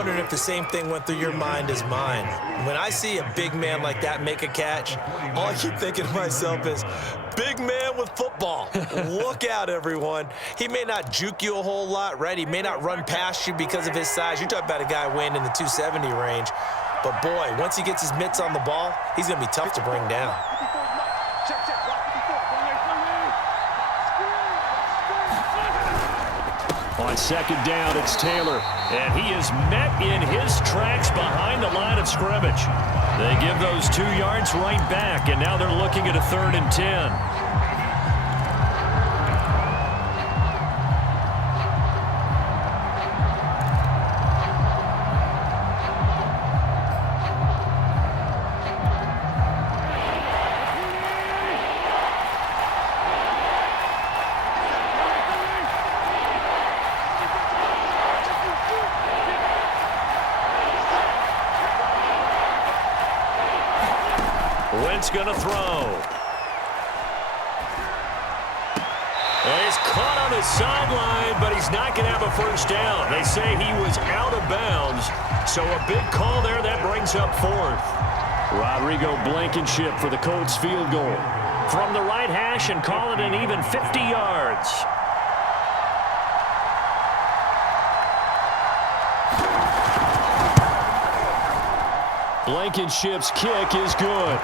wondering if the same thing went through your mind as mine. When I see a big man like that make a catch, all I keep thinking to myself is, big man with football. Look out, everyone. He may not juke you a whole lot, right? He may not run past you because of his size. You're talking about a guy weighing in the 270 range. But, boy, once he gets his mitts on the ball, he's going to be tough to bring down. On second down, it's Taylor. And he is met in his tracks behind the line of scrimmage. They give those 2 yards right back, and now they're looking at a 3rd and 10. Wentz going to throw. And he's caught on the sideline, but he's not going to have a first down. They say he was out of bounds, so a big call there that brings up 4th. Rodrigo Blankenship for the Colts field goal. From the right hash and call it an even 50 yards. Blankenship's kick is good.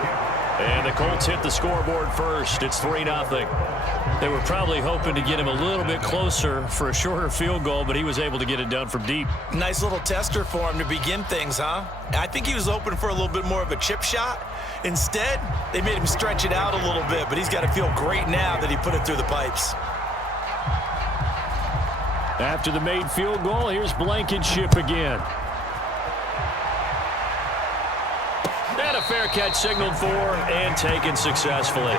And the Colts hit the scoreboard first. It's 3-0. They were probably hoping to get him a little bit closer for a shorter field goal, but he was able to get it done from deep. Nice little tester for him to begin things, huh? I think he was hoping for a little bit more of a chip shot. Instead, they made him stretch it out a little bit, but he's got to feel great now that he put it through the pipes. After the made field goal, here's Blankenship again. And a fair catch signaled for and taken successfully.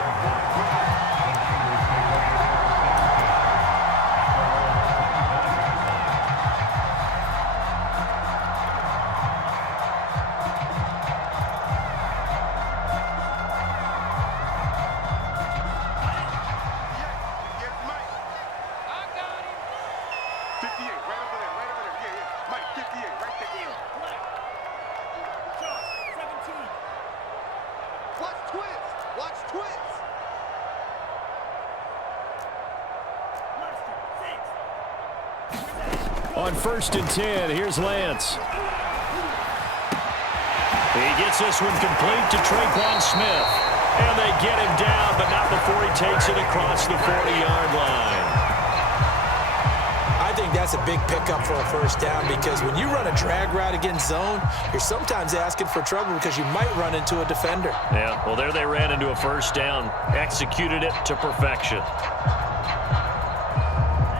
On 1st and 10, here's Lance. He gets this one complete to Traquan Smith. And they get him down, but not before he takes it across the 40-yard line. I think that's a big pickup for a first down because when you run a drag route against zone, you're sometimes asking for trouble because you might run into a defender. Yeah, well, there they ran into a first down, executed it to perfection.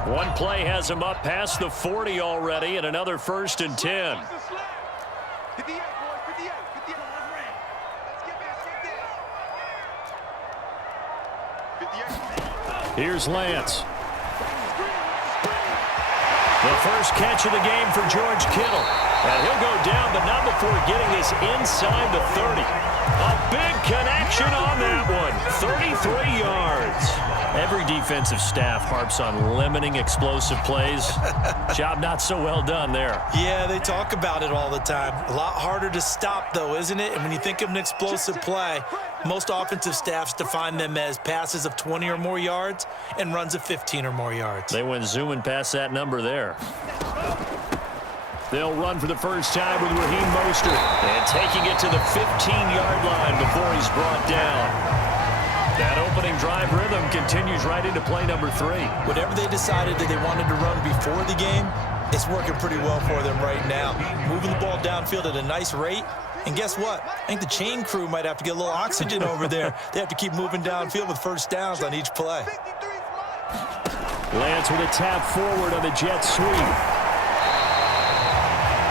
One play has him up past the 40 already, and another 1st and 10. Here's Lance. The first catch of the game for George Kittle. And he'll go down, but not before getting this inside the 30. A big connection on that one. 33 yards. Every defensive staff harps on limiting explosive plays. Job not so well done there. Yeah, they talk about it all the time. A lot harder to stop, though, isn't it? And when you think of an explosive play, most offensive staffs define them as passes of 20 or more yards and runs of 15 or more yards. They went zooming past that number there. They'll run for the first time with Raheem Mostert. And taking it to the 15-yard line before he's brought down. That opening drive rhythm continues right into play number 3. Whatever they decided that they wanted to run before the game, it's working pretty well for them right now. Moving the ball downfield at a nice rate. And guess what? I think the chain crew might have to get a little oxygen over there. They have to keep moving downfield with first downs on each play. Lance with a tap forward on the jet sweep.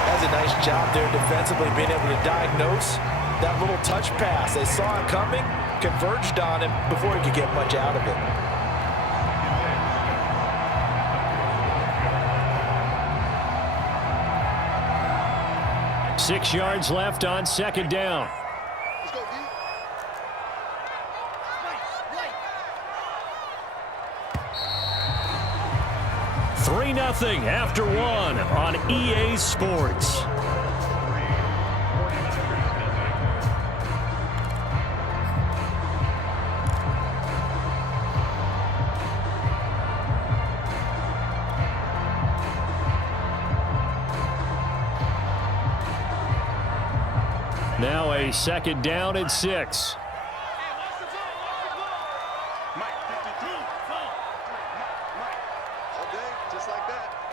That's a nice job there defensively, being able to diagnose that little touch pass. They saw it coming, converged on him before he could get much out of it. Six yards left on second down. 3-0 after one on EA Sports. Now a 2nd down and 6.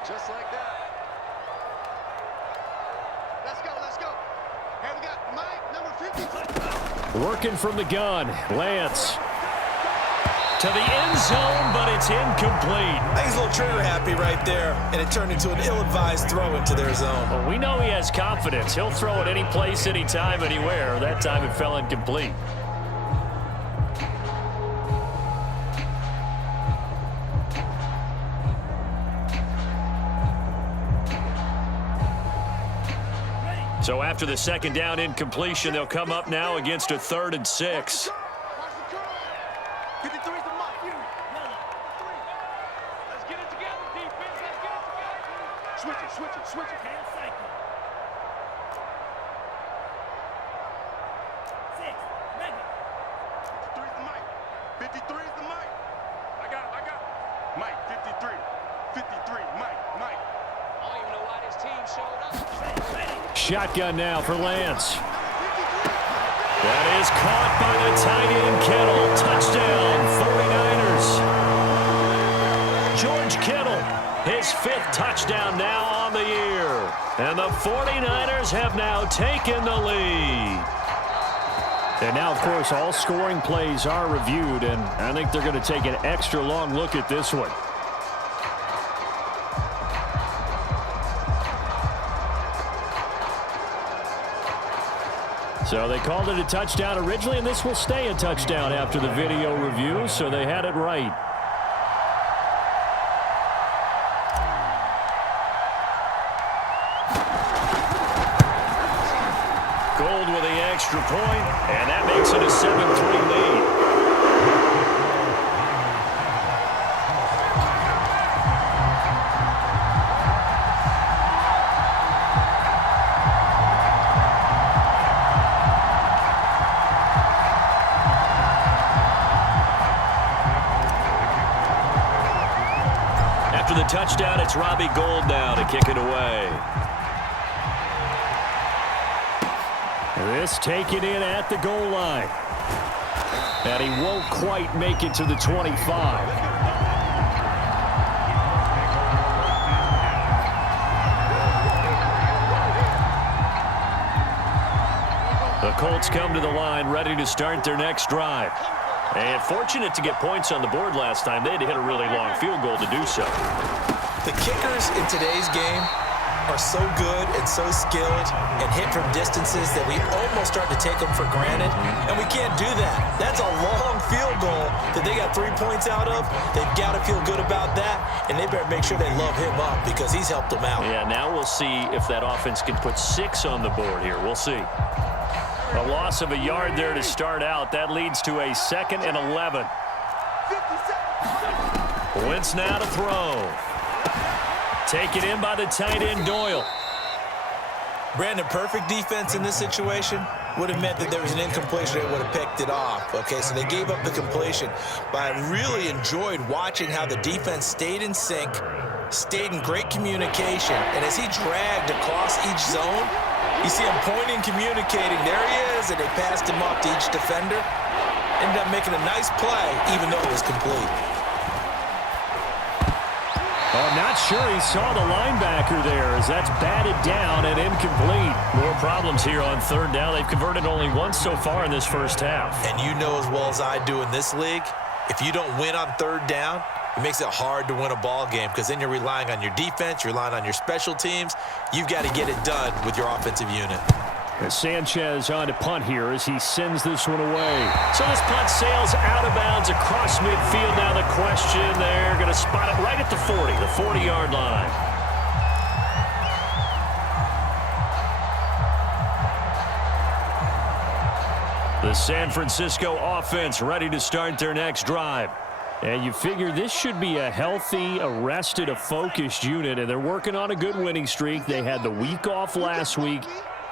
Just like that. Let's go. Here we got Mike, number 50. Working from the gun. Lance. To the end zone, but it's incomplete. I think he's a little trigger happy right there, and it turned into an ill-advised throw into their zone. Well, we know he has confidence. He'll throw it any place, anytime, anywhere. That time it fell incomplete. So after the 2nd down incompletion, they'll come up now against a 3rd and 6. Switch it. Can't cycle. 6, make it. 53 is the mic. 53 is the mic. I got it. Mike, 53. 53, Mike. I don't even know why this team showed up. Shotgun now for Lance. That is caught by the tight end Kittle. Touchdown, 49ers. George Kittle, his 5th touchdown now on the year. And the 49ers have now taken the lead. And now, of course, all scoring plays are reviewed, and I think they're going to take an extra long look at this one. So they called it a touchdown originally, and this will stay a touchdown after the video review, so they had it right. Gold with the extra point, and that makes it a 7-3 lead. After the touchdown, it's Robbie Gould now to kick it away. This taken in at the goal line. And he won't quite make it to the 25. The Colts come to the line ready to start their next drive. And fortunate to get points on the board last time. They had to hit a really long field goal to do so. The kickers in today's game are so good and so skilled and hit from distances that we almost start to take them for granted, and we can't do that. That's a long field goal that they got 3 points out of. They've got to feel good about that, and they better make sure they love him up because he's helped them out. Yeah, now we'll see if that offense can put 6 on the board here. We'll see. A loss of a yard there to start out. That leads to a 2nd and 11. Wentz now to throw. Taken in by the tight end Doyle. Brandon, perfect defense in this situation would have meant that there was an incompletion. They would have picked it off. Okay, so they gave up the completion. But I really enjoyed watching how the defense stayed in sync, stayed in great communication. And as he dragged across each zone, you see him pointing, communicating. There he is, and they passed him off to each defender. Ended up making a nice play, even though it was complete. I'm not sure he saw the linebacker there as that's batted down and incomplete. More problems here on 3rd down. They've converted only once so far in this first half. And you know as well as I do in this league, if you don't win on 3rd down, it makes it hard to win a ball game because then you're relying on your defense, you're relying on your special teams. You've got to get it done with your offensive unit. Sanchez on to punt here as he sends this one away. So this punt sails out of bounds across midfield. Now the question, they're going to spot it right at the 40, the 40-yard line. The San Francisco offense ready to start their next drive. And you figure this should be a healthy, a rested, a focused unit, and they're working on a good winning streak. They had the week off last week.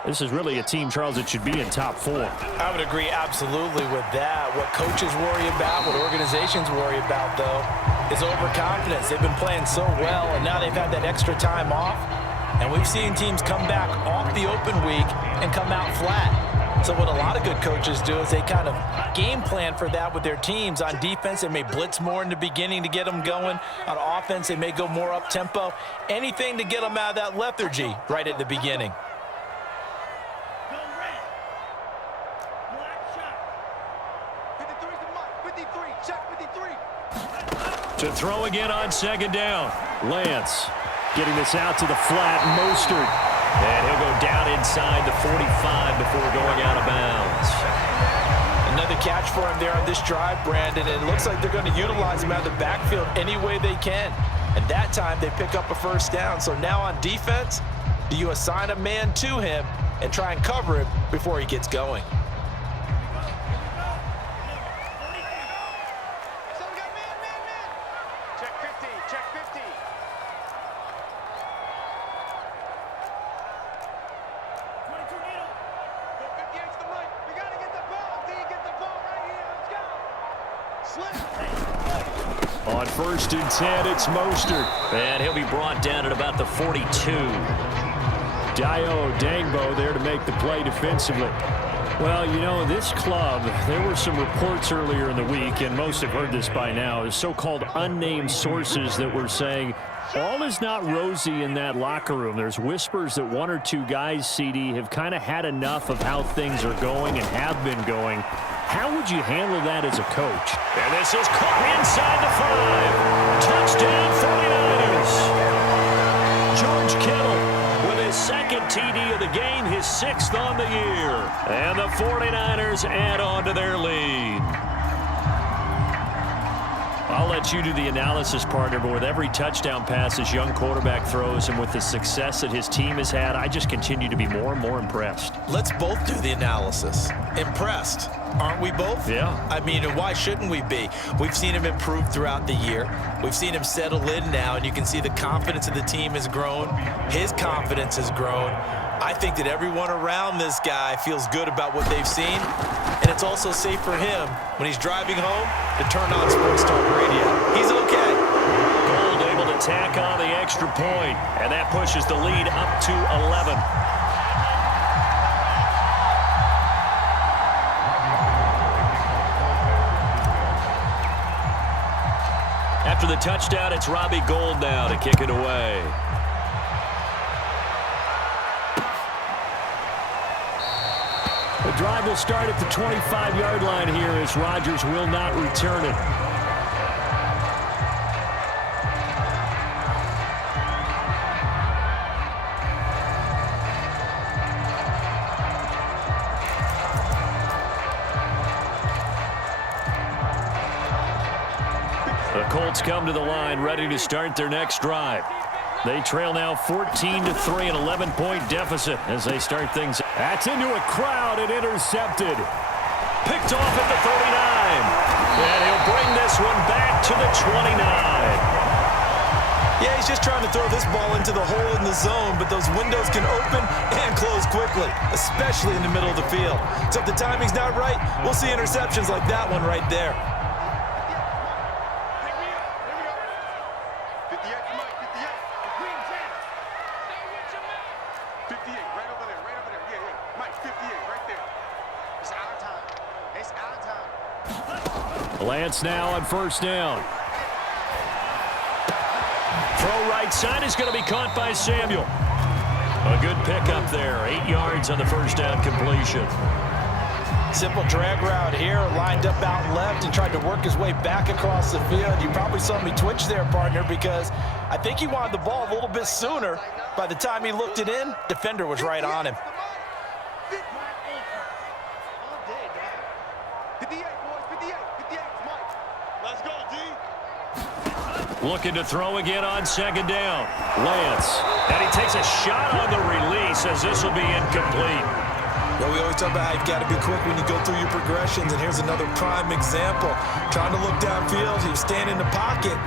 This is really a team, Charles, that should be in top form. I would agree absolutely with that. What coaches worry about, what organizations worry about, though, is overconfidence. They've been playing so well, and now they've had that extra time off. And we've seen teams come back off the open week and come out flat. So what a lot of good coaches do is they kind of game plan for that with their teams. On defense, they may blitz more in the beginning to get them going. On offense, they may go more up-tempo. Anything to get them out of that lethargy right at the beginning. To throw again on second down. Lance getting this out to the flat. Mostert. And he'll go down inside the 45 before going out of bounds. Another catch for him there on this drive, Brandon. And it looks like they're going to utilize him out of the backfield any way they can. And that time they pick up a first down. So now on defense, do you assign a man to him and try and cover him before he gets going? On 1st and 10, it's Mostert. And he'll be brought down at about the 42. Dio Dangbo there to make the play defensively. Well, you know, this club, there were some reports earlier in the week, and most have heard this by now, is so-called unnamed sources that were saying all is not rosy in that locker room. There's whispers that one or two guys, CD, have kind of had enough of how things are going and have been going. How would you handle that as a coach? And this is caught inside the 5. Touchdown 49ers. George Kittle with his second TD of the game, his 6th on the year. And the 49ers add on to their lead. I'll let you do the analysis, partner, but with every touchdown pass this young quarterback throws and with the success that his team has had, I just continue to be more and more impressed. Let's both do the analysis. Impressed. Aren't we both? Yeah. I mean, and why shouldn't we be? We've seen him improve throughout the year. We've seen him settle in now, and you can see the confidence of the team has grown. His confidence has grown. I think that everyone around this guy feels good about what they've seen, and it's also safe for him when he's driving home to turn on Sports Talk Radio. He's okay. Gold able to tack on the extra point, and that pushes the lead up to 11. After the touchdown, it's Robbie Gould now to kick it away. The drive will start at the 25-yard line here as Rodgers will not return it. The Colts come to the line ready to start their next drive. They trail now 14-3, an 11-point deficit as they start things. That's into a crowd and intercepted. Picked off at the 39. And he'll bring this one back to the 29. Yeah, he's just trying to throw this ball into the hole in the zone, but those windows can open and close quickly, especially in the middle of the field. So if the timing's not right, we'll see interceptions like that one right there. Lance now on 1st down. Throw right side is going to be caught by Samuel. A good pickup there. 8 yards on the 1st down completion. Simple drag route here, lined up out left and tried to work his way back across the field. You probably saw me twitch there, partner, because I think he wanted the ball a little bit sooner. By the time he looked it in, defender was right on him. Looking to throw again on 2nd down. Lance. And he takes a shot on the release as this will be incomplete. Well, we always talk about how you've got to be quick when you go through your progressions, and here's another prime example. Trying to look downfield, he was standing in the pocket,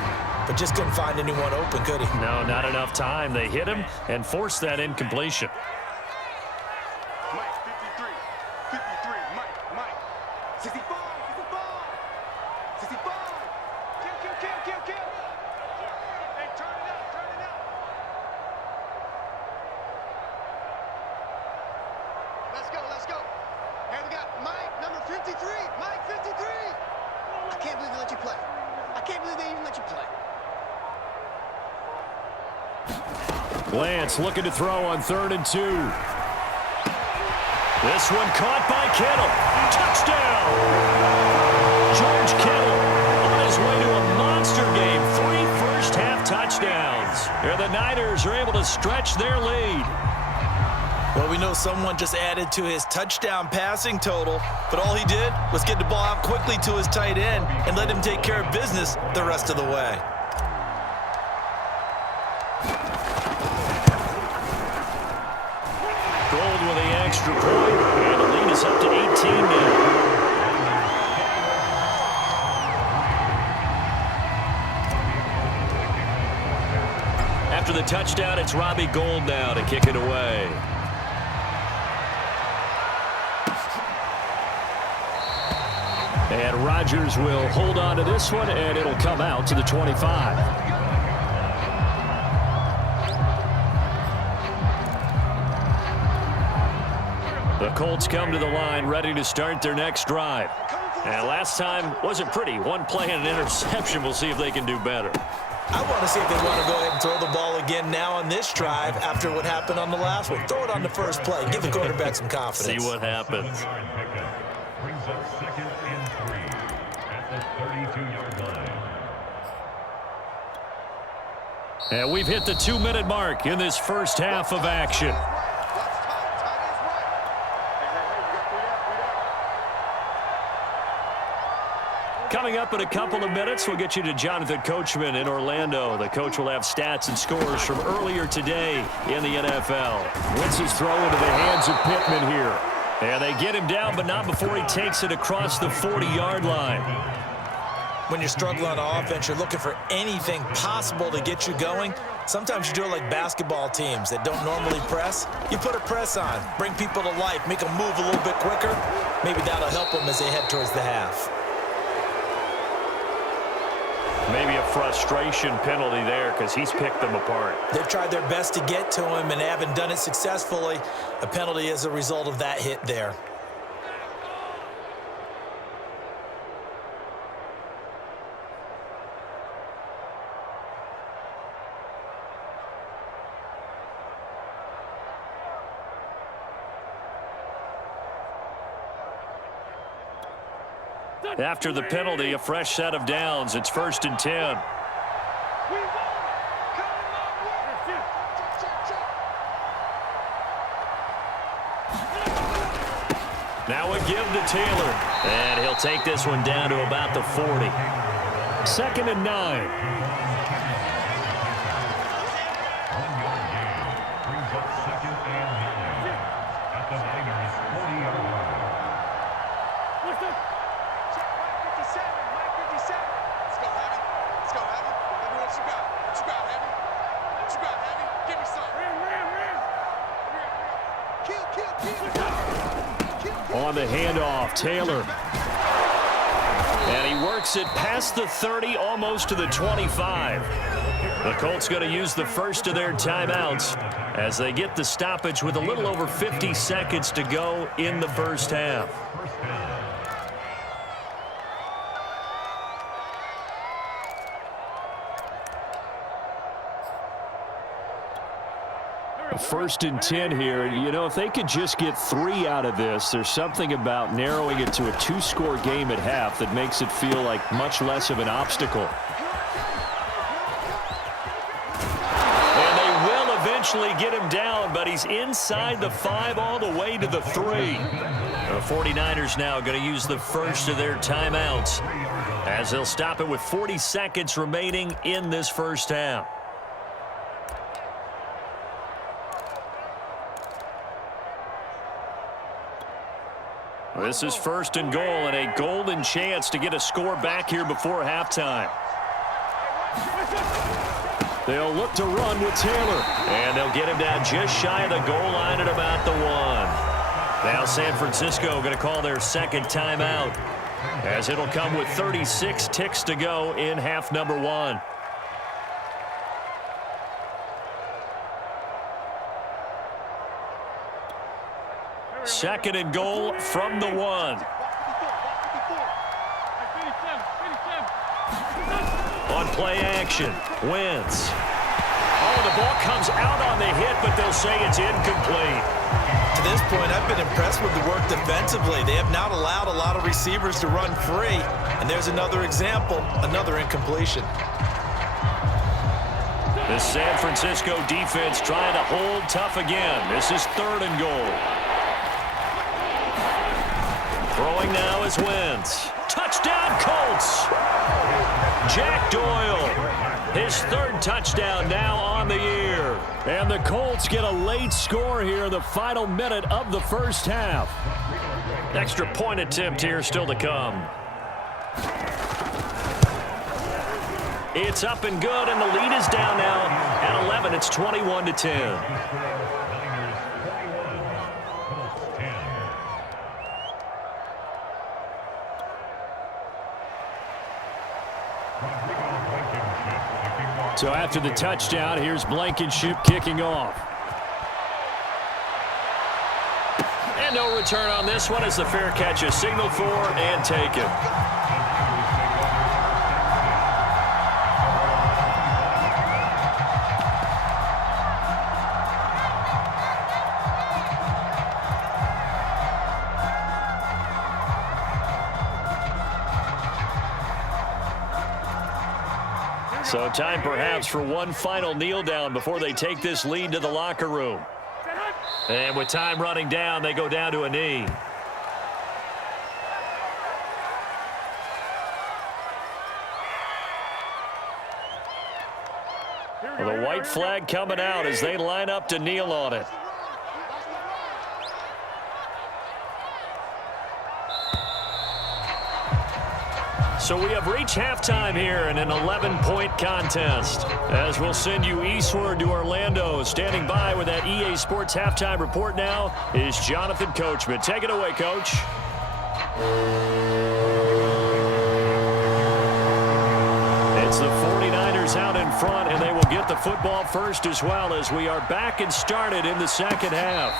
but just couldn't find anyone open, could he? No, not enough time. They hit him and forced that incompletion. Mike, 53. 53. Mike. 65. 65. Kill. Hey, turn it up. Let's go. got Mike, number 53. Mike, 53. I can't believe they let you play. I can't believe they even let you play. Lance looking to throw on 3rd and 2. This one caught by Kittle. Touchdown! George Kittle on his way to a monster game. 3 first-half touchdowns. And the Niners are able to stretch their lead. Well, we know someone just added to his touchdown passing total, but all he did was get the ball out quickly to his tight end and let him take care of business the rest of the way. Gold with the extra point, and the lead is up to 18 now. After the touchdown, it's Robbie Gould now to kick it away. And Rodgers will hold on to this one, and it'll come out to the 25. The Colts come to the line ready to start their next drive. And last time wasn't pretty. One play and an interception. We'll see if they can do better. I want to see if they want to go ahead and throw the ball again now on this drive after what happened on the last one. Throw it on the first play. Give the quarterback some confidence. See what happens. Brings up 2nd and 3 at the 32-yard line. And we've hit the 2-minute mark in this first half of action. Coming up in a couple of minutes, we'll get you to Jonathan Coachman in Orlando. The coach will have stats and scores from earlier today in the NFL. Wentz's throw into the hands of Pittman here. And they get him down, but not before he takes it across the 40-yard line. When you're struggling on offense, you're looking for anything possible to get you going. Sometimes you do it like basketball teams that don't normally press. You put a press on, bring people to life, make them move a little bit quicker. Maybe that'll help them as they head towards the half. Maybe a frustration penalty there because he's picked them apart. They've tried their best to get to him and haven't done it successfully. A penalty is a result of that hit there. After the penalty, a fresh set of downs. It's 1st and 10. Now a give to Taylor. And he'll take this one down to about the 40. 2nd and 9. Brings up 2nd and 9 at the Niners' 40-yard line. On the handoff, Taylor. And he works it past the 30, almost to the 25. The Colts going to use the first of their timeouts as they get the stoppage with a little over 50 seconds to go in the first half. First and 10 here. You know, if they could just get 3 out of this, there's something about narrowing it to a 2-score game at half that makes it feel like much less of an obstacle. And they will eventually get him down, but he's inside the 5 all the way to the 3. The 49ers now going to use the first of their timeouts as they'll stop it with 40 seconds remaining in this first half. This is 1st and goal and a golden chance to get a score back here before halftime. They'll look to run with Taylor. And they'll get him down just shy of the goal line at about the 1. Now San Francisco going to call their second timeout as it'll come with 36 ticks to go in half number 1. Second and goal from the 1. On play action, Wentz. Oh, the ball comes out on the hit, but they'll say it's incomplete. To this point, I've been impressed with the work defensively. They have not allowed a lot of receivers to run free. And there's another example, another incompletion. The San Francisco defense trying to hold tough again. This is third and goal. Throwing now is Wentz. Touchdown, Colts! Jack Doyle, his third touchdown now on the year. And the Colts get a late score here in the final minute of the first half. Extra point attempt here still to come. It's up and good, and the lead is down now at 11. It's 21-10. So after the touchdown, here's Blankenship kicking off. And no return on this one as the fair catch is signaled for and taken. So time perhaps for one final kneel down before they take this lead to the locker room. And with time running down, they go down to a knee. Well, the white flag coming out as they line up to kneel on it. So we have reached halftime here in an 11-point contest. As we'll send you eastward to Orlando. Standing by with that EA Sports halftime report now is Jonathan Coachman. Take it away, Coach. It's the 49ers out in front, and they will get the football first as well as we are back and started in the second half.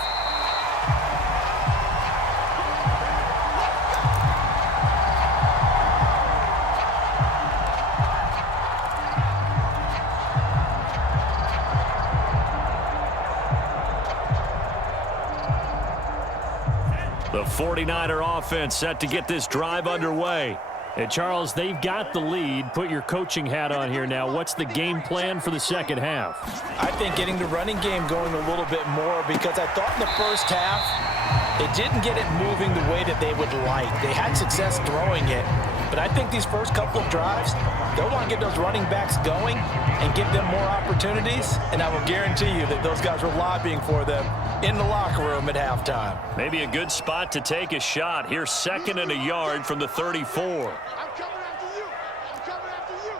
The 49er offense set to get this drive underway. And Charles, they've got the lead. Put your coaching hat on here now. What's the game plan for the second half? I think getting the running game going a little bit more, because I thought in the first half they didn't get it moving the way that they would like. They had success throwing it, but I think these first couple of drives, they'll want to get those running backs going and give them more opportunities, and I will guarantee you that those guys were lobbying for them in the locker room at halftime. Maybe a good spot to take a shot. Here's second and a yard from the 34. I'm coming after you. I'm coming after you.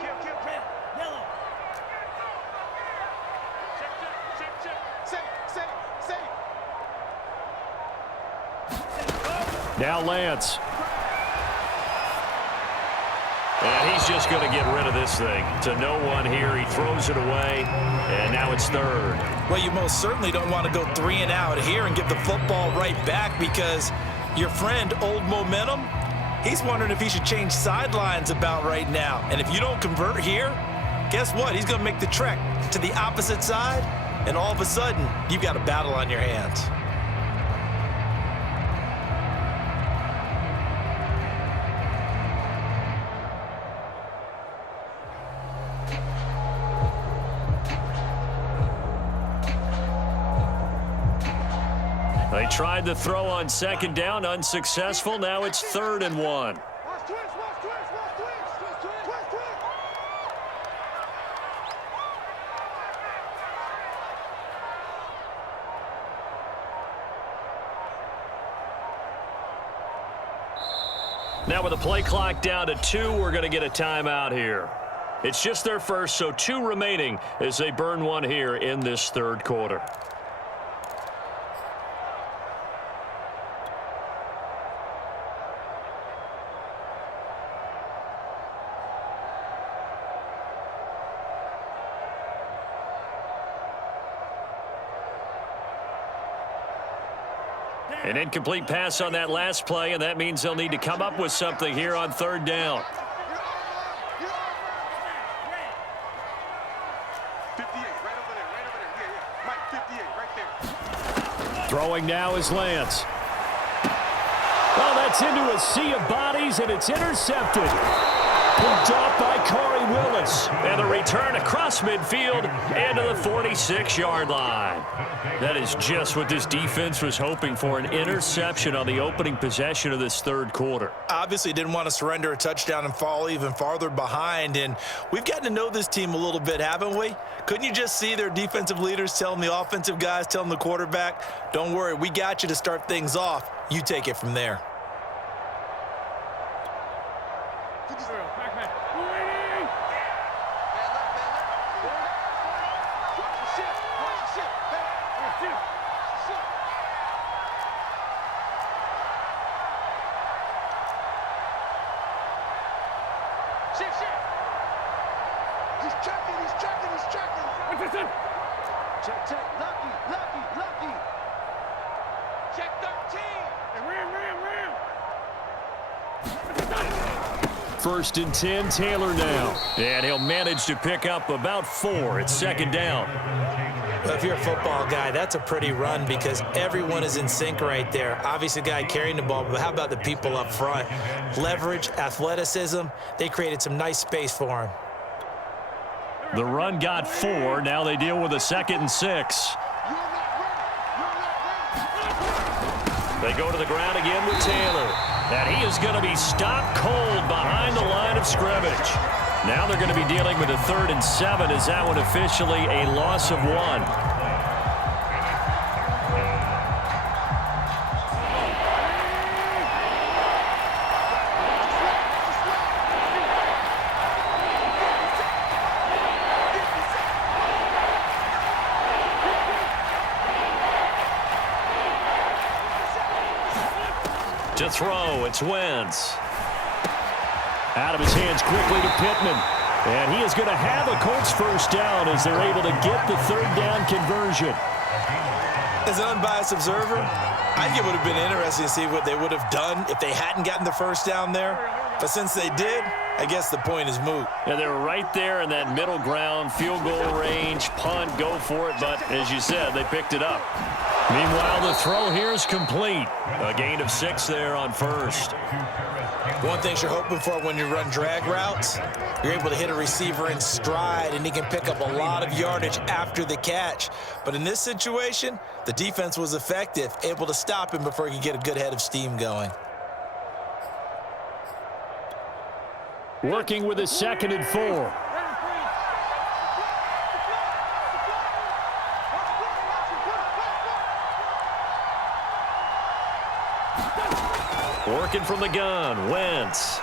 Kill, red, yellow. Check. Now Lance. And he's just going to get rid of this thing. To no one here. He throws it away, and now it's third. Well, you most certainly don't want to go 3 and out here and give the football right back, because your friend, Old Momentum, he's wondering if he should change sidelines about right now. And if you don't convert here, guess what? He's going to make the trek to the opposite side, and all of a sudden, you've got a battle on your hands. They tried the throw on second down, unsuccessful. Now it's 3rd and 1. Watch twist. Now with the play clock down to 2, we're going to get a timeout here. It's just their first, so 2 remaining as they burn one here in this third quarter. An incomplete pass on that last play, and that means they'll need to come up with something here on third down. 58, right over there, right over there. Yeah. Mike, 58, right there. Throwing now is Lance. Well, that's into a sea of bodies, and it's intercepted. Picked off by Corey Willis. And the return across midfield into the 46-yard line. That is just what this defense was hoping for, an interception on the opening possession of this third quarter. Obviously didn't want to surrender a touchdown and fall even farther behind, and we've gotten to know this team a little bit, haven't we? Couldn't you just see their defensive leaders telling the offensive guys, telling the quarterback, don't worry, we got you to start things off. You take it from there. Lucky. Check 13. First and 10, Taylor now. And he'll manage to pick up about 4. It's second down. Well, if you're a football guy, that's a pretty run because everyone is in sync right there. Obviously, the guy carrying the ball, but how about the people up front? Leverage, athleticism, they created some nice space for him. The run got 4. Now they deal with a 2nd and 6. They go to the ground again with Taylor. And he is going to be stopped cold behind the line of scrimmage. Now they're going to be dealing with a 3rd and 7. Is that one officially a loss of 1? To throw, it's Wentz. Out of his hands quickly to Pittman. And he is going to have a Colts first down as they're able to get the 3rd down conversion. As an unbiased observer, I think it would have been interesting to see what they would have done if they hadn't gotten the first down there. But since they did, I guess the point is moot. Yeah, they're right there in that middle ground, field goal range, punt, go for it. But as you said, they picked it up. Meanwhile, the throw here is complete. A gain of 6 there on first. One thing you're hoping for when you run drag routes, you're able to hit a receiver in stride, and he can pick up a lot of yardage after the catch. But in this situation, the defense was effective, able to stop him before he could get a good head of steam going. Working with a 2nd and 4. Working from the gun, Wentz.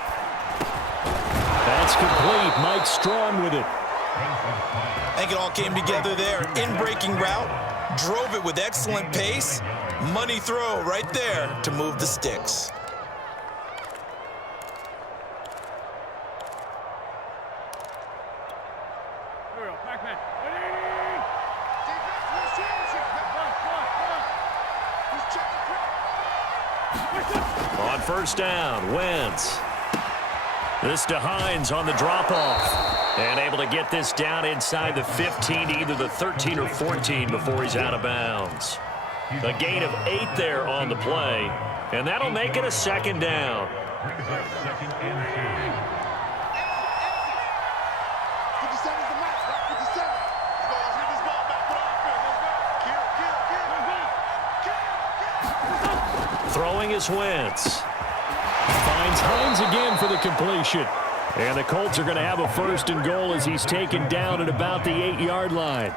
That's complete. Mike Strong with it. I think it all came together there. In-breaking route, drove it with excellent pace. Money throw right there to move the sticks. On first down, Wentz. This to Hines on the drop-off. And able to get this down inside the 15 to either the 13 or 14 before he's out of bounds. A gain of 8 there on the play. And that'll make it a 2nd down. Throwing is Wentz. Finds Hines again for the completion. And the Colts are going to have a 1st and goal as he's taken down at about the 8-yard line.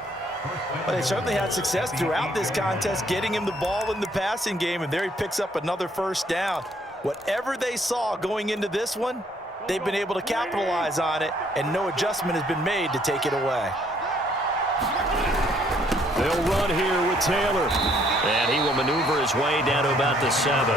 Well, they certainly had success throughout this contest, getting him the ball in the passing game, and there he picks up another 1st down. Whatever they saw going into this one, they've been able to capitalize on it, and no adjustment has been made to take it away. They'll run here with Taylor. And he will maneuver his way down to about the 7.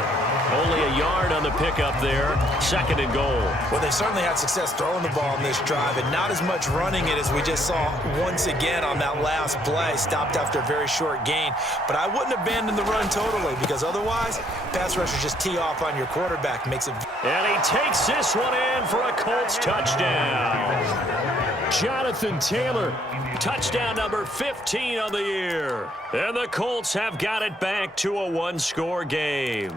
Only a yard on the pickup there. 2nd and goal. Well, they certainly had success throwing the ball on this drive, and not as much running it as we just saw once again on that last play. Stopped after a very short gain. But I wouldn't abandon the run totally, because otherwise, pass rushers just tee off on your quarterback. Makes it. And he takes this one in for a Colts touchdown. Jonathan Taylor, touchdown number 15 on the year. And the Colts have got it back to a 1-score game.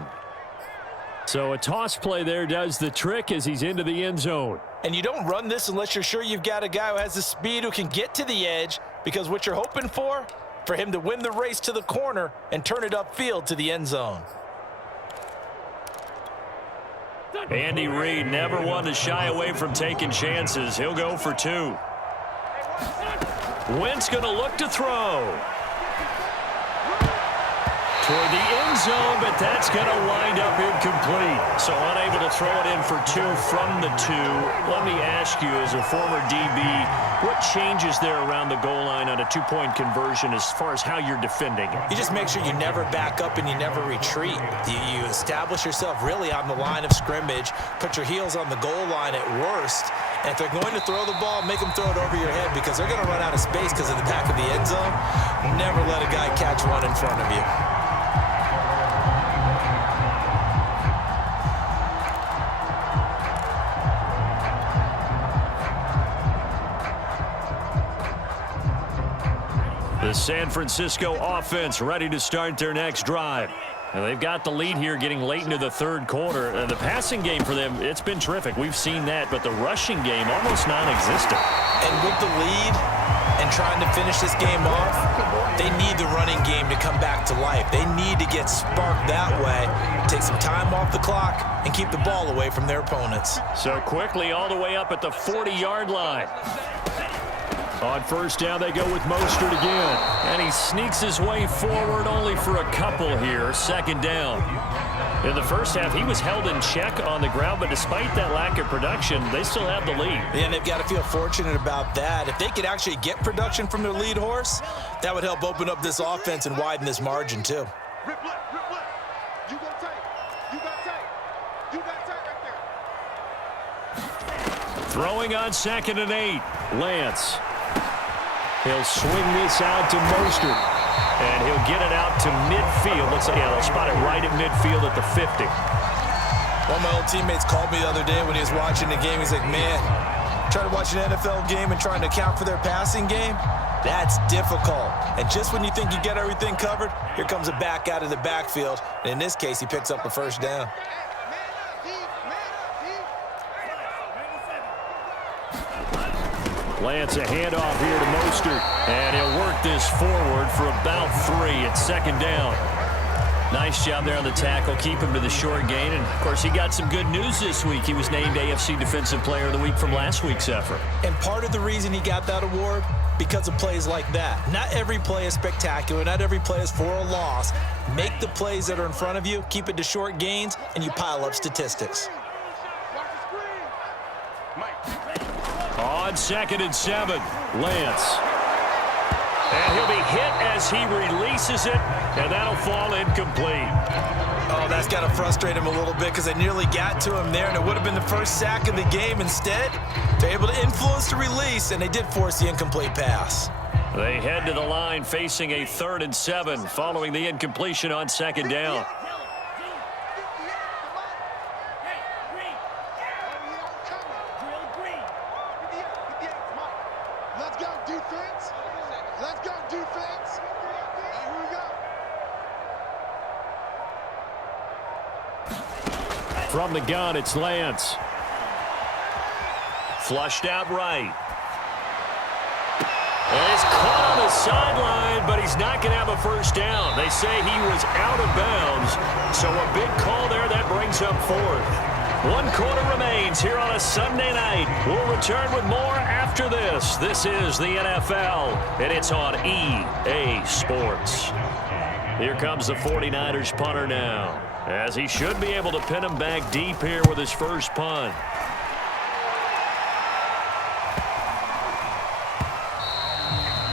So a toss play there does the trick as he's into the end zone. And you don't run this unless you're sure you've got a guy who has the speed who can get to the edge, because what you're hoping for him to win the race to the corner and turn it upfield to the end zone. Andy Reid never one to shy away from taking chances. He'll go for 2. Wentz going to look to throw. Toward the end zone, but that's going to wind up incomplete. So unable to throw it in for 2 from the 2. Let me ask you, as a former DB, what changes there around the goal line on a 2-point conversion as far as how you're defending it? You just make sure you never back up and you never retreat. You establish yourself really on the line of scrimmage, put your heels on the goal line at worst, and if they're going to throw the ball, make them throw it over your head, because they're going to run out of space because of the back of the end zone. Never let a guy catch one in front of you. The San Francisco offense ready to start their next drive. And they've got the lead here getting late into the 3rd quarter. The passing game for them, it's been terrific. We've seen that, but the rushing game almost non-existent. And with the lead and trying to finish this game off, they need the running game to come back to life. They need to get sparked that way, take some time off the clock, and keep the ball away from their opponents. So quickly all the way up at the 40-yard line. On 1st down, they go with Mostert again. And he sneaks his way forward only for a couple here. 2nd down. In the first half, he was held in check on the ground, but despite that lack of production, they still have the lead. Yeah, and they've got to feel fortunate about that. If they could actually get production from their lead horse, that would help open up this offense and widen this margin, too. Rip left, rip left. You go tight. You got tight. You got tight right there. Throwing on 2nd and 8. Lance. He'll swing this out to Mostert. And he'll get it out to midfield. Looks like, yeah, they'll spot it right at midfield at the 50. One of my old teammates called me the other day when he was watching the game. He's like, man, trying to watch an NFL game and trying to account for their passing game, that's difficult. And just when you think you get everything covered, here comes a back out of the backfield. And in this case, he picks up a 1st down. Lance, a handoff here to Mostert. And he'll work this forward for about 3 at 2nd down. Nice job there on the tackle. Keep him to the short gain. And, of course, he got some good news this week. He was named AFC Defensive Player of the Week from last week's effort. And part of the reason he got that award, because of plays like that. Not every play is spectacular. Not every play is for a loss. Make the plays that are in front of you, keep it to short gains, and you pile up statistics. On 2nd and 7, Lance. And he'll be hit as he releases it, and that'll fall incomplete. Oh, that's got to frustrate him a little bit, because they nearly got to him there, and it would have been the first sack of the game. Instead, they're able to influence the release, and they did force the incomplete pass. They head to the line facing a 3rd and 7 following the incompletion on 2nd down. From the gun, it's Lance. Flushed out right. And it's caught on the sideline, but he's not going to have a 1st down. They say he was out of bounds, so a big call there that brings up 4th. 1 quarter remains here on a Sunday night. We'll return with more after this. This is the NFL, and it's on EA Sports. Here comes the 49ers punter now, as he should be able to pin him back deep here with his first punt.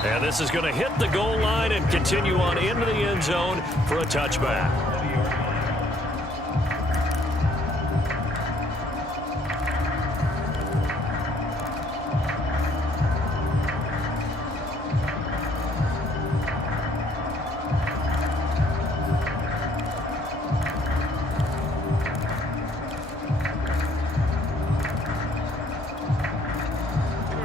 And this is going to hit the goal line and continue on into the end zone for a touchback.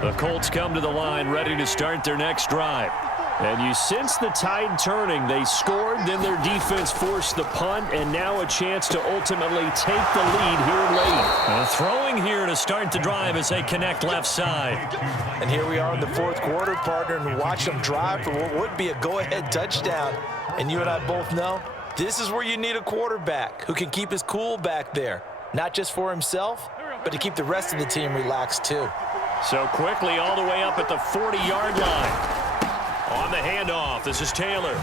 The Colts come to the line ready to start their next drive. And you sense the tide turning. They scored, then their defense forced the punt, and now a chance to ultimately take the lead here late. Throwing here to start the drive as they connect left side. And here we are in the fourth quarter, partner, and watch them drive for what would be a go-ahead touchdown. And you and I both know this is where you need a quarterback who can keep his cool back there, not just for himself, but to keep the rest of the team relaxed too. So quickly all the way up at the 40-yard line. On the handoff, this is Taylor.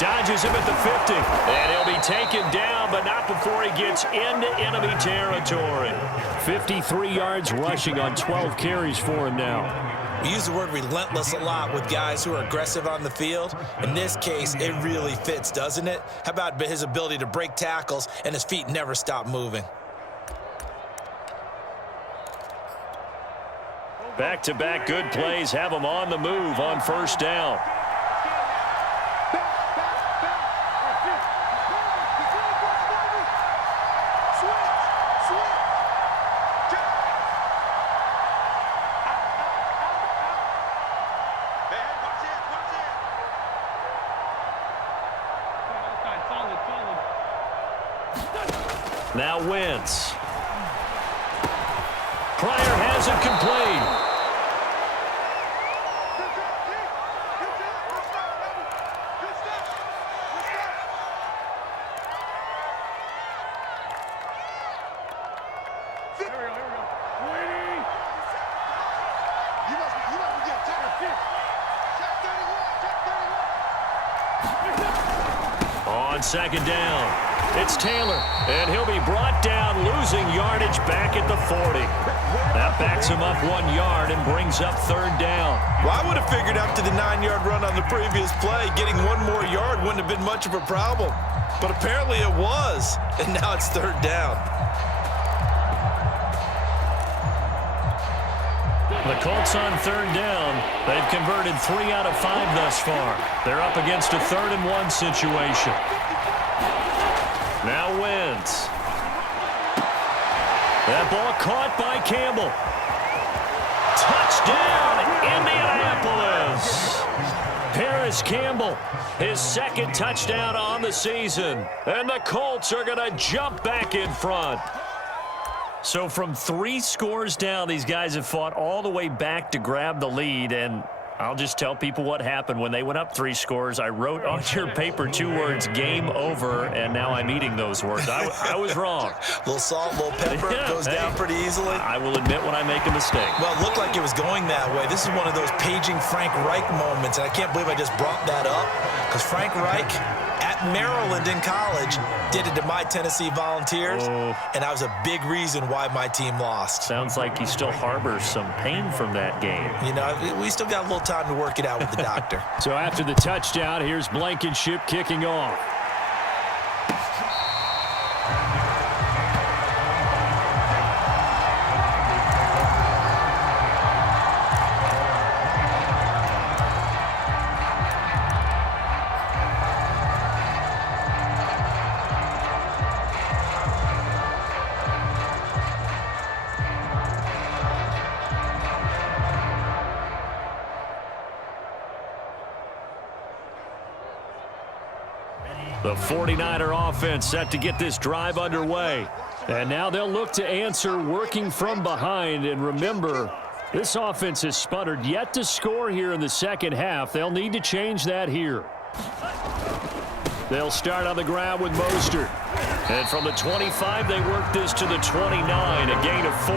Dodges him at the 50. And he'll be taken down, but not before he gets into enemy territory. 53 yards rushing on 12 carries for him now. We use the word relentless a lot with guys who are aggressive on the field. In this case, it really fits, doesn't it? How about his ability to break tackles and his feet never stop moving? Back-to-back good plays have him on the move on first down. Now Wentz. Pryor has it complete. On second down. It's Taylor, and he'll be brought down, losing yardage back at the 40. That backs him up 1 yard and brings up third down. Well, I would have figured after the 9-yard run on the previous play, getting 1 more yard wouldn't have been much of a problem. But apparently it was, and now it's third down. The Colts on third down. They've converted 3 out of 5 thus far. They're up against a 3rd and 1 situation. Now Wentz. That ball caught by Campbell. Touchdown, Indianapolis. Paris Campbell, his 2nd touchdown on the season. And the Colts are going to jump back in front. So from 3 scores down, these guys have fought all the way back to grab the lead, and I'll just tell people what happened when they went up 3 scores. I wrote on your paper 2 words, game over, and now I'm eating those words. I was wrong. A little salt, a little pepper, goes down pretty easily. I will admit when I make a mistake. Well, it looked like it was going that way. This is one of those paging Frank Reich moments, and I can't believe I just brought that up, because Frank Reich at Maryland in college did it to my Tennessee Volunteers, and that was a big reason why my team lost. Sounds like he still harbors some pain from that game. You know, we still got a little time to work it out with the doctor. So after the touchdown, here's Blankenship kicking off. The 49er offense set to get this drive underway. And now they'll look to answer working from behind. And remember, this offense has sputtered yet to score here in the second half. They'll need to change that here. They'll start on the ground with Mostert. And from the 25, they work this to the 29, a gain of 4.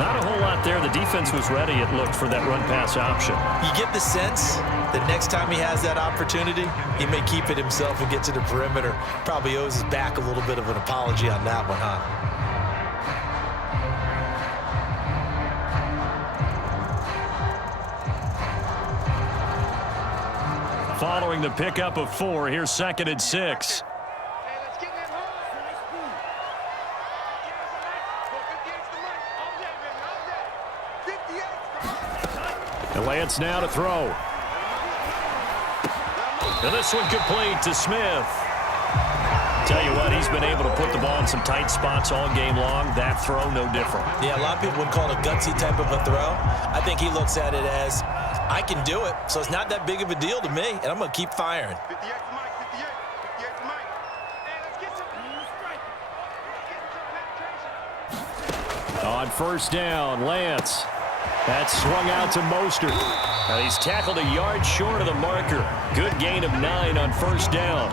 Not a whole lot there. The defense was ready, it looked, for that run-pass option. You get the sense that next time he has that opportunity, he may keep it himself and get to the perimeter. Probably owes his back a little bit of an apology on that one, huh? following the pickup of 4. Here's 2nd and 6. Hey, let's get that home. And Lance now to throw. And this one complete to Smith. Tell you what, he's been able to put the ball in some tight spots all game long. That throw, no different. Yeah, a lot of people would call it a gutsy type of a throw. I think he looks at it as, I can do it, so it's not that big of a deal to me, and I'm going to keep firing. 58 to Mike, 58. 58 to Mike. Hey, let's get some penetration. On first down, Lance. That's swung out to Mostert. Now he's tackled a yard short of the marker. Good gain of 9 on first down.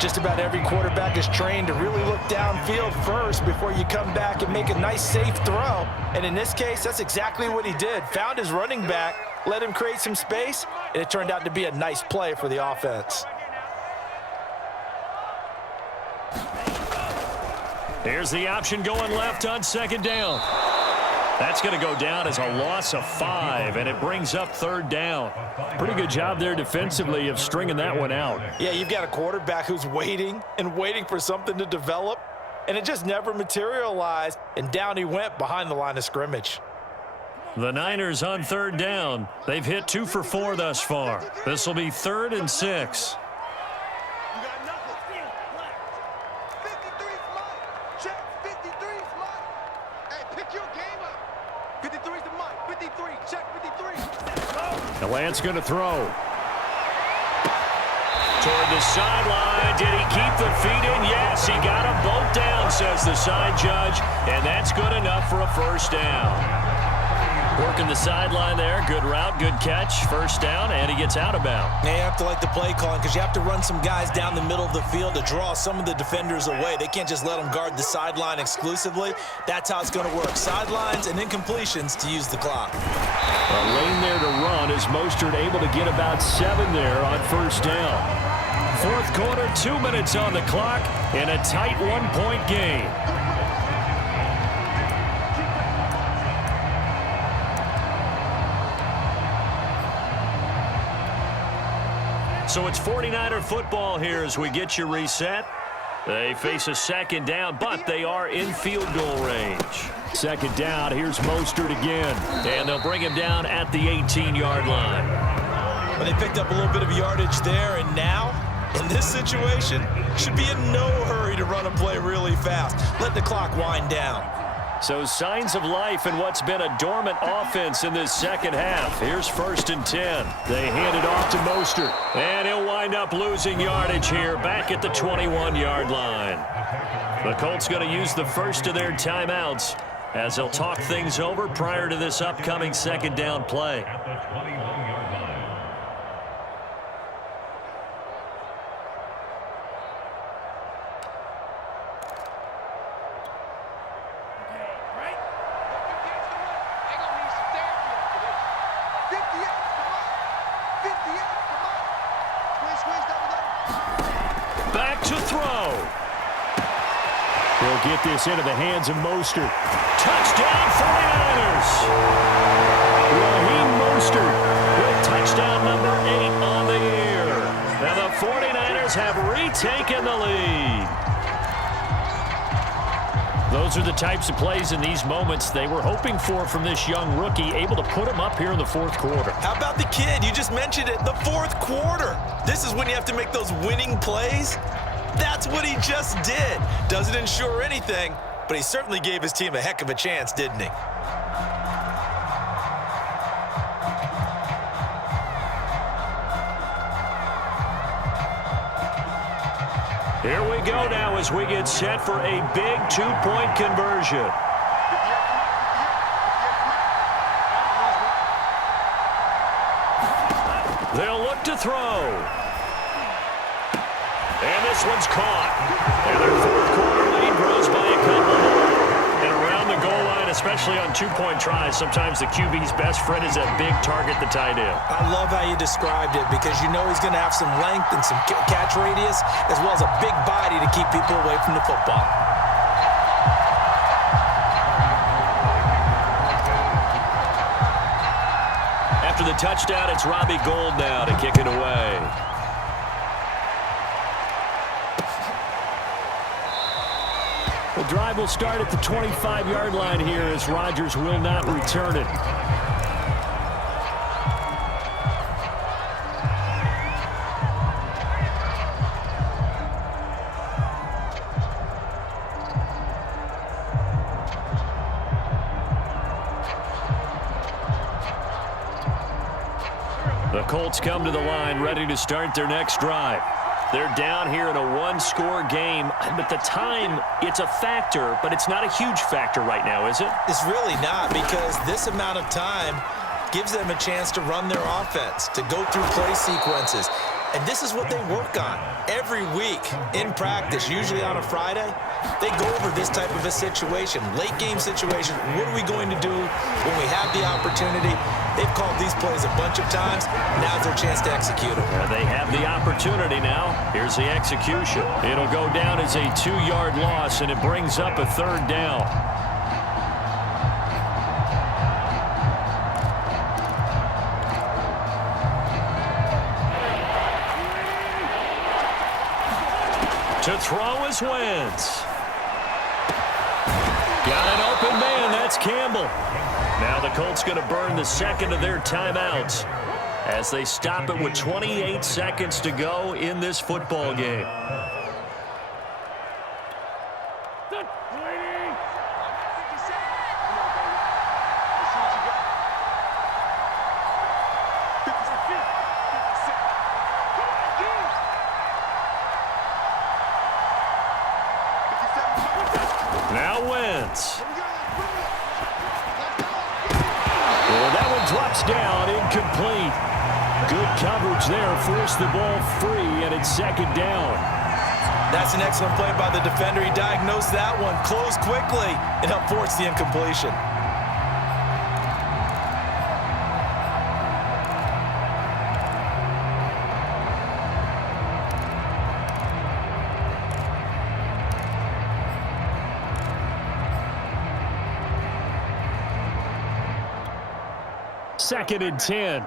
Just about every quarterback is trained to really look downfield first before you come back and make a nice, safe throw. And in this case, that's exactly what he did. Found his running back, let him create some space, and it turned out to be a nice play for the offense. Here's the option going left on 2nd down. That's going to go down as a loss of 5, and it brings up 3rd down. Pretty good job there defensively of stringing that one out. Yeah, you've got a quarterback who's waiting and waiting for something to develop, and it just never materialized, and down he went behind the line of scrimmage. The Niners on 3rd down. They've hit 2 for 4 thus far. This will be 3rd and 6. You got nothing. 53 is mine. Check. 53 is mine. Hey, pick your game up. 53 is mine. 53. Check 53. The Lance going to throw. Toward the sideline. Did he keep the feet in? Yes, he got them both down, says the side judge. And that's good enough for a first down. Working the sideline there. Good route, good catch. First down, and he gets out of bounds. Now you have to like the play calling because you have to run some guys down the middle of the field to draw some of the defenders away. They can't just let them guard the sideline exclusively. That's how it's going to work. Sidelines and incompletions to use the clock. A lane there to run is Mostert able to get about 7 there on first down. 4th quarter, 2 minutes on the clock, in a tight 1-point game. So it's 49er football here as we get you reset. They face a 2nd down, but they are in field goal range. 2nd down, here's Mostert again. And they'll bring him down at the 18-yard line. Well, they picked up a little bit of yardage there, and now, in this situation, should be in no hurry to run a play really fast. Let the clock wind down. So signs of life in what's been a dormant offense in this second half. Here's 1st and 10. They hand it off to Mostert. And he'll wind up losing yardage here back at the 21-yard line. The Colts going to use the first of their timeouts as they'll talk things over prior to this upcoming 2nd down play. At the 21-yard line. Back to throw. He'll get this into the hands of Mostert. Touchdown 49ers. Raheem Mostert with touchdown number 8 on the year. And the 49ers have retaken the lead. Those are the types of plays in these moments they were hoping for from this young rookie, able to put him up here in the 4th quarter. How about the kid? You just mentioned it, the 4th quarter. This is when you have to make those winning plays. That's what he just did. Doesn't ensure anything, but he certainly gave his team a heck of a chance, didn't he? Here we go now as we get set for a big 2-point conversion. They'll look to throw. And this one's caught. And their 4th quarter lead grows by a couple more. And around the goal line, especially on 2-point tries, sometimes the QB's best friend is a big target, the tight end. I love how you described it because you know he's going to have some length and some catch radius as well as a big body to keep people away from the football. After the touchdown, it's Robbie Gould now to kick it away. The drive will start at the 25-yard line here as Rodgers will not return it. The Colts come to the line ready to start their next drive. They're down here in a one-score game, but the time, it's a factor, but it's not a huge factor right now, is it? It's really not, because this amount of time gives them a chance to run their offense, to go through play sequences. And this is what they work on every week in practice, usually on a Friday. They go over this type of a situation, late game situation. What are we going to do when we have the opportunity? They've called these plays a bunch of times. Now's their chance to execute them. Yeah, they have the opportunity now. Here's the execution. It'll go down as a 2-yard loss, and it brings up a third down. To throw is Wentz. Got an open man. That's Campbell. Now the Colts going to burn the second of their timeouts as they stop it with 28 seconds to go in this football game. Now Wentz. Well, that one drops down, incomplete. Good coverage there, forced the ball free, and it's second down. That's an excellent play by the defender. He diagnosed that one, closed quickly, and helped force the incompletion. Second and 10.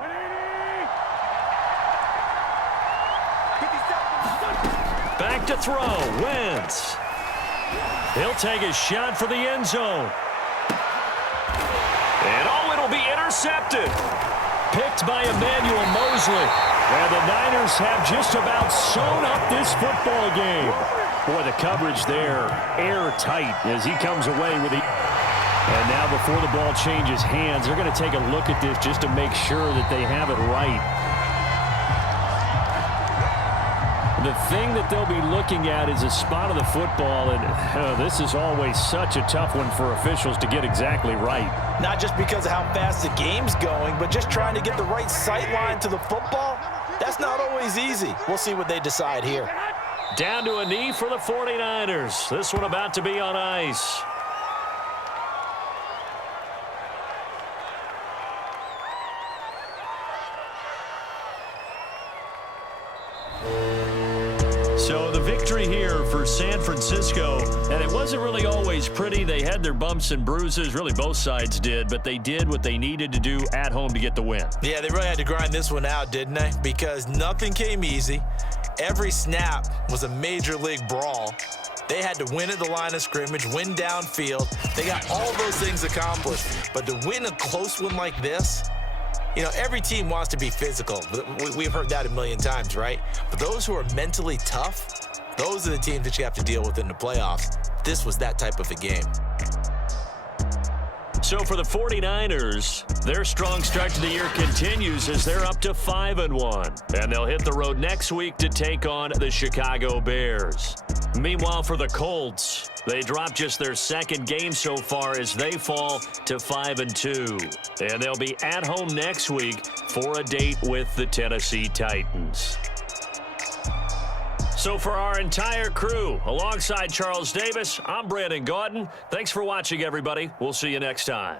Back to throw. Wentz. He'll take a shot for the end zone. And it'll be intercepted. Picked by Emmanuel Mosley. And the Niners have just about sewn up this football game. Boy, the coverage there, airtight as he comes away with the... And now before the ball changes hands, they're going to take a look at this just to make sure that they have it right. The thing that they'll be looking at is a spot of the football, and this is always such a tough one for officials to get exactly right. Not just because of how fast the game's going, but just trying to get the right sight line to the football. That's not always easy. We'll see what they decide here. Down to a knee for the 49ers. This one about to be on ice. So the victory here for San Francisco, and it wasn't really always pretty. They had their bumps and bruises, really both sides did, but they did what they needed to do at home to get the win. Yeah, they really had to grind this one out, didn't they? Because nothing came easy. Every snap was a major league brawl. They had to win at the line of scrimmage, win downfield. They got all those things accomplished. But to win a close one like this, you know, every team wants to be physical. We've heard that a million times, right? But those who are mentally tough, those are the teams that you have to deal with in the playoffs. This was that type of a game. So for the 49ers, their strong start to the year continues as they're up to 5-1. And they'll hit the road next week to take on the Chicago Bears. Meanwhile, for the Colts, they dropped just their second game so far as they fall to 5-2. And they'll be at home next week for a date with the Tennessee Titans. So for our entire crew, alongside Charles Davis, I'm Brandon Gaudin. Thanks for watching, everybody. We'll see you next time.